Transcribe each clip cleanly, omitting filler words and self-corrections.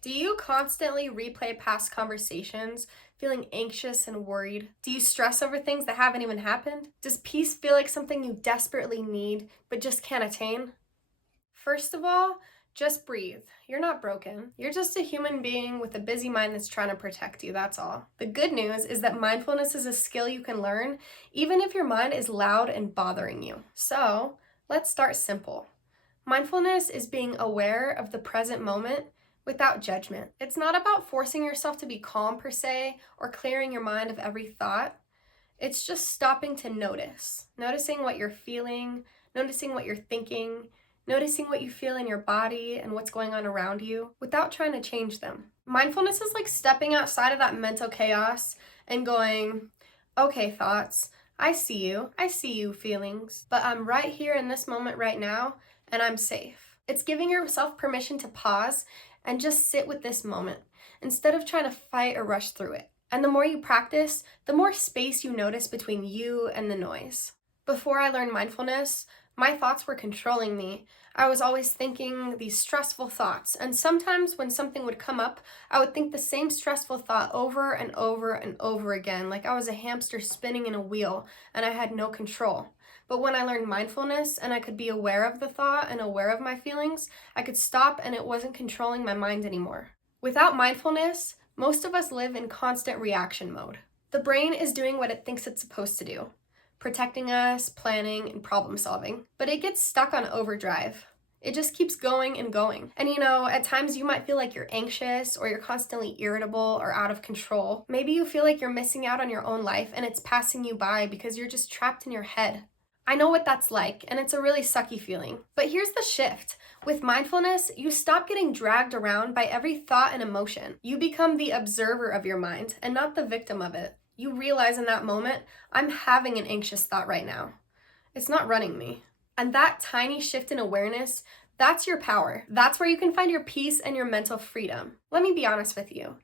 Do you constantly replay past conversations, feeling anxious and worried? Do you stress over things that haven't even happened? Does peace feel like something you desperately need but just can't attain? First of all, just breathe. You're not broken. You're just a human being with a busy mind that's trying to protect you, that's all. The good news is that mindfulness is a skill you can learn, even if your mind is loud and bothering you. So, let's start simple. Mindfulness is being aware of the present moment without judgment. It's not about forcing yourself to be calm per se or clearing your mind of every thought. It's just stopping to notice. Noticing what you're feeling, noticing what you're thinking, noticing what you feel in your body and what's going on around you without trying to change them. Mindfulness is like stepping outside of that mental chaos and going, okay, thoughts, I see you feelings, but I'm right here in this moment right now and I'm safe. It's giving yourself permission to pause and just sit with this moment instead of trying to fight or rush through it. And the more you practice, the more space you notice between you and the noise. Before I learned mindfulness, my thoughts were controlling me. I was always thinking these stressful thoughts, and sometimes when something would come up, I would think the same stressful thought over and over and over again, like I was a hamster spinning in a wheel and I had no control. But when I learned mindfulness and I could be aware of the thought and aware of my feelings, I could stop and it wasn't controlling my mind anymore. Without mindfulness, most of us live in constant reaction mode. The brain is doing what it thinks it's supposed to do, protecting us, planning, and problem solving. But it gets stuck on overdrive. It just keeps going and going. And at times you might feel like you're anxious or you're constantly irritable or out of control. Maybe you feel like you're missing out on your own life and it's passing you by because you're just trapped in your head. I know what that's like, and it's a really sucky feeling. But here's the shift. With mindfulness, you stop getting dragged around by every thought and emotion. You become the observer of your mind and not the victim of it. You realize in that moment, I'm having an anxious thought right now. It's not running me. And that tiny shift in awareness, that's your power. That's where you can find your peace and your mental freedom. Let me be honest with you.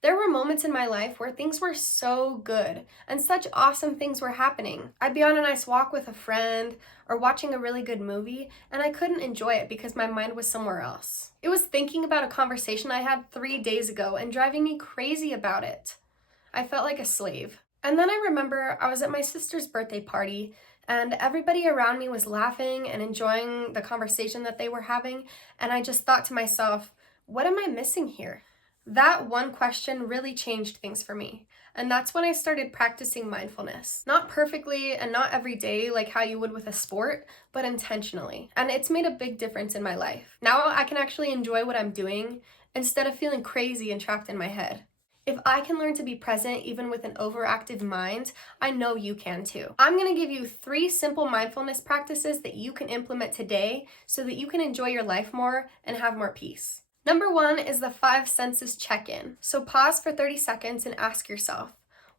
There were moments in my life where things were so good and such awesome things were happening. I'd be on a nice walk with a friend or watching a really good movie, and I couldn't enjoy it because my mind was somewhere else. It was thinking about a conversation I had 3 days ago and driving me crazy about it. I felt like a slave. And then I remember I was at my sister's birthday party and everybody around me was laughing and enjoying the conversation that they were having, and I just thought to myself, what am I missing here? That one question really changed things for me. And that's when I started practicing mindfulness. Not perfectly and not every day like how you would with a sport, but intentionally. And it's made a big difference in my life. Now I can actually enjoy what I'm doing instead of feeling crazy and trapped in my head. If I can learn to be present even with an overactive mind, I know you can too. I'm gonna give you 3 simple mindfulness practices that you can implement today so that you can enjoy your life more and have more peace. Number 1 is the 5 senses check-in. So pause for 30 seconds and ask yourself,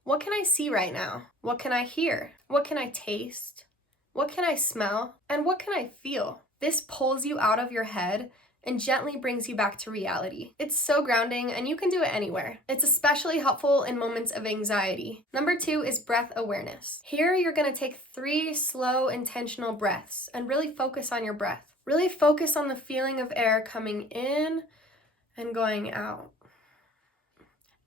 what can I see right now? What can I hear? What can I taste? What can I smell? And what can I feel? This pulls you out of your head and gently brings you back to reality. It's so grounding and you can do it anywhere. It's especially helpful in moments of anxiety. Number 2 is breath awareness. Here you're gonna take 3 slow, intentional breaths and really focus on your breath. Really focus on the feeling of air coming in and going out.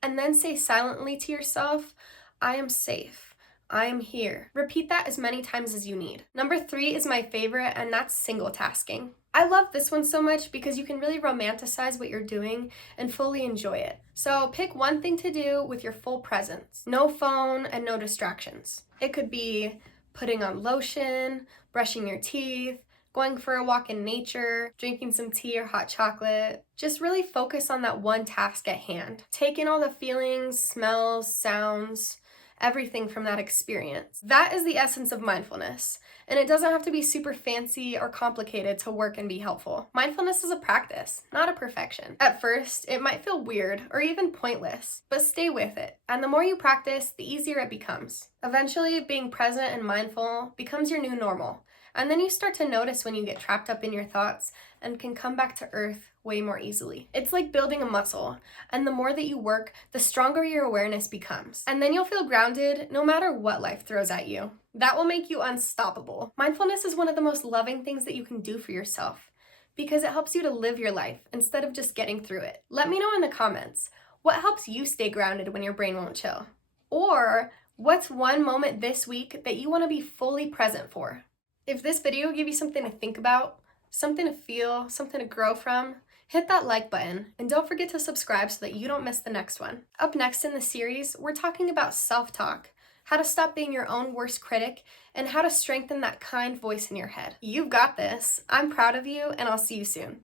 And then say silently to yourself, I am safe. I am here. Repeat that as many times as you need. Number 3 is my favorite, and that's single tasking. I love this one so much because you can really romanticize what you're doing and fully enjoy it. So pick one thing to do with your full presence. No phone and no distractions. It could be putting on lotion, brushing your teeth, going for a walk in nature, drinking some tea or hot chocolate. Just really focus on that one task at hand. Take in all the feelings, smells, sounds, everything from that experience. That is the essence of mindfulness, and it doesn't have to be super fancy or complicated to work and be helpful. Mindfulness is a practice, not a perfection. At first, it might feel weird or even pointless, but stay with it. And the more you practice, the easier it becomes. Eventually, being present and mindful becomes your new normal. And then you start to notice when you get trapped up in your thoughts and can come back to earth way more easily. It's like building a muscle, and the more that you work, the stronger your awareness becomes. And then you'll feel grounded no matter what life throws at you. That will make you unstoppable. Mindfulness is one of the most loving things that you can do for yourself because it helps you to live your life instead of just getting through it. Let me know in the comments, what helps you stay grounded when your brain won't chill? Or what's one moment this week that you want to be fully present for? If this video gave you something to think about, something to feel, something to grow from, hit that like button, and don't forget to subscribe so that you don't miss the next one. Up next in the series, we're talking about self-talk, how to stop being your own worst critic, and how to strengthen that kind voice in your head. You've got this. I'm proud of you, and I'll see you soon.